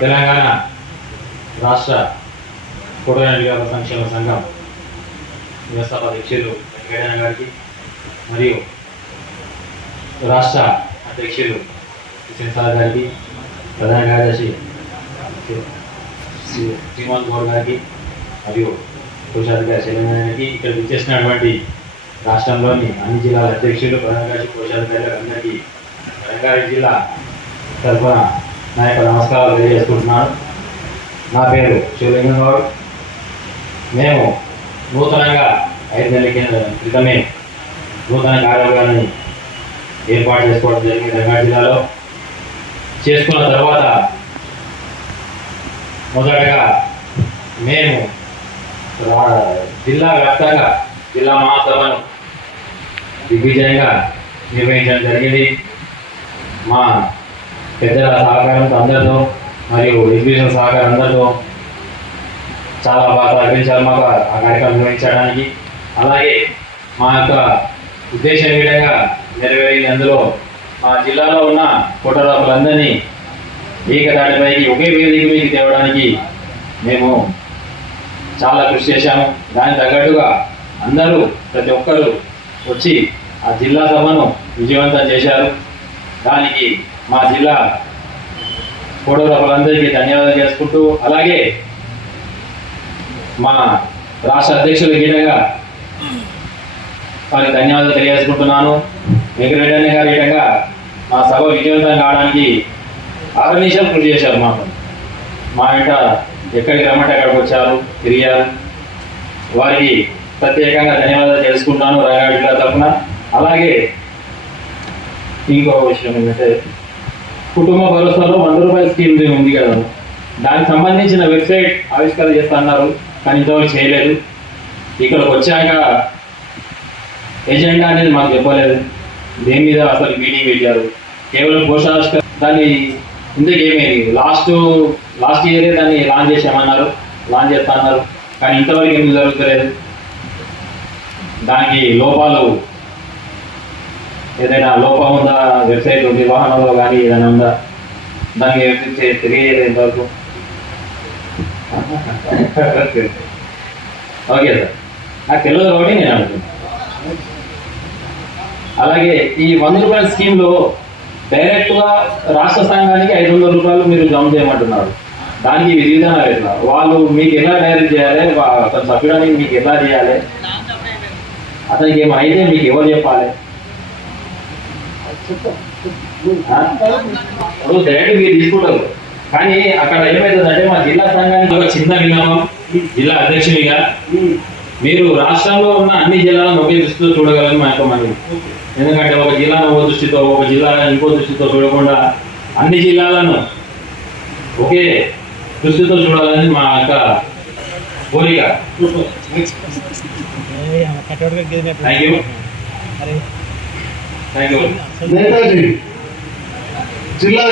తెలంగాణ రాష్ట్ర కూటమి సంక్షేమ సంఘం వ్యవస్థాపక అధ్యక్షులు వెంకయ్య గారికి మరియు రాష్ట్ర అధ్యక్షులు కిషన్ సార్ గారికి, ప్రధాన కార్యదర్శి శ్రీమాన్ గౌడ్ గారికి మరియు కోశాధికారి శైలేంద్ర గారికి, ఇక్కడ విచ్చేసినటువంటి రాష్ట్రంలోని అన్ని జిల్లాల అధ్యక్షులు, ప్రధాన కార్యదర్శి, కోశాధికారులకు అందరికీ రంగారెడ్డి జిల్లా తరఫున నా యొక్క నమస్కారాలు తెలియజేసుకుంటున్నాను. నా పేరు శివలింగం గౌడ్. మేము నూతనంగా 5 నెలల క్రితమే నూతన కార్యాలయాన్ని ఏర్పాటు చేసుకోవడం జరిగింది రంగారెడ్డి జిల్లాలో. చేసుకున్న తర్వాత మొదటగా మేము జిల్లా వ్యాప్తంగా జిల్లా మహాసభను దిగ్విజయంగా నిర్వహించడం జరిగింది. మా పెద్దల సహకారంతో అందరితో మరియు ఎగ్జిబిషన్ సహకారం అందరితో చాలా బాగా సహకరించారు మాకు ఆ కార్యక్రమం నిర్వహించడానికి. అలాగే మా యొక్క ఉద్దేశం విధంగా నెరవేరింది. అందులో మా జిల్లాలో ఉన్న ఫోటోగ్రాఫర్లందరినీ ఏకదాటిపైకి ఒకే వేదిక మీకు తేవడానికి మేము చాలా కృషి చేశాము. దానికి తగ్గట్టుగా అందరూ ప్రతి ఒక్కరూ వచ్చి ఆ జిల్లా సభను విజయవంతం చేశారు. దానికి మా జిల్లా ఫోటోగ్రాఫర్లందరికీ ధన్యవాదాలు చేసుకుంటూ, అలాగే మా రాష్ట్ర అధ్యక్షుల గీటంగా వారికి ధన్యవాదాలు తెలియజేసుకుంటున్నాను. వెంకటరెడ్డి గారి గీటంగా మా సభ విజయవంతం కావడానికి ఆర్గనైజేషన్ కృషి చేశారు. మా వెంట ఎక్కడికి రమ్మంటే అక్కడికి వచ్చారు, తిరిగారు. వారికి ప్రత్యేకంగా ధన్యవాదాలు తెలుసుకుంటాను రంగారెడ్డి జిల్లా తరఫున. అలాగే ఇంకో విషయం ఏంటంటే, కుటుంబ భరోసాలో 100 రూపాయల స్కీమ్ ఉంది కదా, దానికి సంబంధించిన వెబ్సైట్ ఆవిష్కరణ చేస్తున్నారు, కానీ ఇంతవరకు చేయలేదు. ఇక్కడికి వచ్చాక ఎజెండా అనేది మాకు చెప్పలేదు. దేని మీద అసలు మీటింగ్ పెట్టారు, కేవలం పోషావిష్కరణ. దాన్ని ఇందుకేమేది లాస్ట్ ఇయరే దాన్ని లాంచ్ చేసామన్నారు, లాంచ్ చేస్తా అన్నారు, కానీ ఇంతవరకు ఎందుకు జరుగుతలేదు. దానికి లోపాలు, ఏదైనా లోపం ఉందా, వెబ్సైట్ నిర్వహణలో కానీ ఏదైనా ఉందా, దానికి తెలియలేదు ఇంతవరకు. ఓకే సార్, నాకు తెలియదు కాబట్టి నేను అనుకుంటున్నాను. అలాగే ఈ 100 రూపాయల స్కీమ్లో డైరెక్ట్గా రాష్ట్ర సంఘానికి 500 రూపాయలు మీరు జమ చేయమంటున్నారు. దానికి విధి విధానాలు ఎట్లా, వాళ్ళు మీకు ఎలా డైరెక్ట్ చేయాలి, అతను సభ్యుడానికి మీకు ఎలా చేయాలి, అతనికి ఏమైతే మీకు ఎవరు చెప్పాలి? డైరెక్ట్ మీరు తీసుకుంటారు, కానీ అక్కడ ఏమవుతుందంటే మా జిల్లా సంఘానికి ఒక చిన్న విన్నపం, జిల్లా అధ్యక్షునిగా మీరు రాష్ట్రంలో ఉన్న అన్ని జిల్లాలను ఒకే దృష్టితో చూడగలని మా యొక్క మనవి. ఎందుకంటే ఒక జిల్లాను ఓ దృష్టితో, ఒక జిల్లా ఇంకో దృష్టితో చూడకుండా అన్ని జిల్లాలను ఒకే దృష్టితో చూడాలని మా యొక్క కోరిక. Thank you. జిల్లా